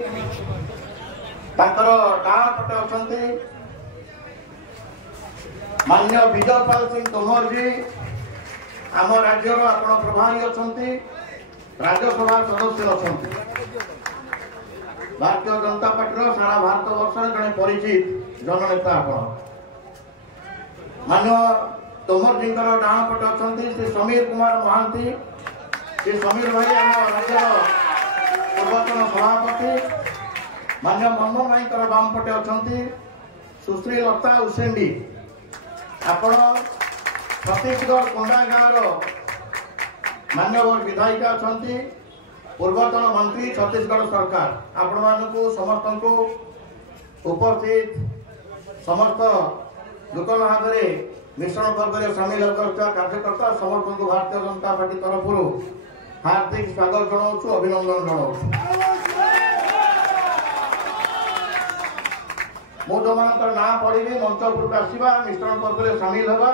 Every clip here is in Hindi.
डाण पटे अच्छा मान्य विजय पाल सिंह तोमर जी आम राज्य आपण प्रभारी अच्छा राज्यसभा सदस्य अच्छा भारतीय जनता पार्टी सारा भारत वर्ष जड़े परिचित जननेता आपण मान्य तोमर जी डाण पटे अच्छा श्री समीर कुमार महांती श्री समीर भाई आम राज्य पूर्वतन सभापति मान्य मनमोहन भाई बाम पटे अच्छा सुश्री लता उसेंडी आपण छत्तीसगढ़ कोंडा गाँव मान्यवर विधायिका अच्छा पूर्वतन मंत्री छत्तीसगढ़ सरकार आपण मानू समस्त उपस्थित समस्त नूतन भाव में मिश्रण पर्व में सामिल कार्यकर्ता समस्त को भारतीय जनता पार्टी तरफ हार्दिक स्वागत जनाऊँ अभिनंदन जनाऊँ मु जो मान ना पढ़ी मंच उपरक आसवा मिश्रण पर्व में सामिल हवा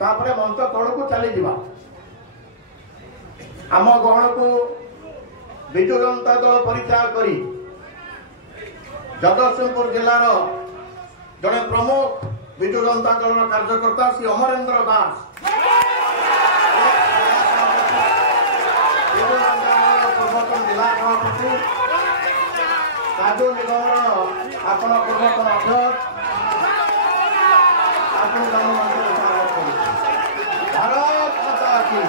तापर मंच तौड़ को चली जावा आम गहन को विजु जनता दल परित्याग करी जगतसिंहपुर जिलार जड़े प्रमुख विजु जनता दल कार्यकर्ता श्री अमरेंद्र दास पूर्वतन जिला सभापति काजू निगम आपण पूर्वतन अध्यक्ष भारत माता की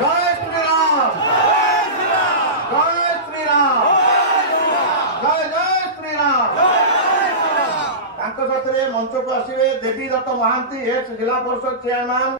जय श्री राम जय श्री राम जय जय श्री राम मंच को आसवे देवी दत्त महांती एक्स जिला परिषद चेयरमैन।